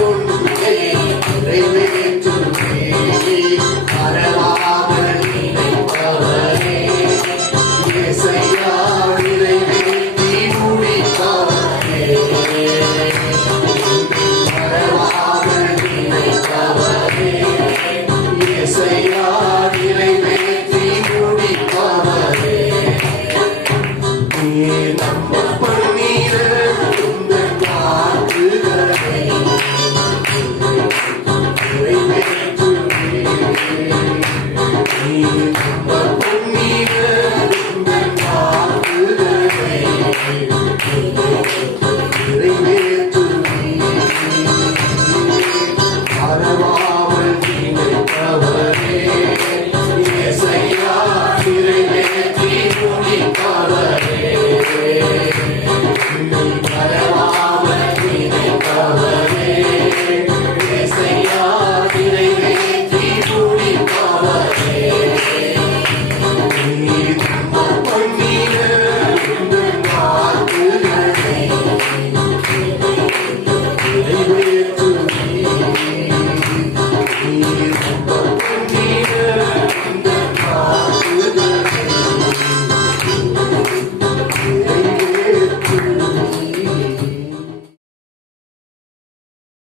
Lord.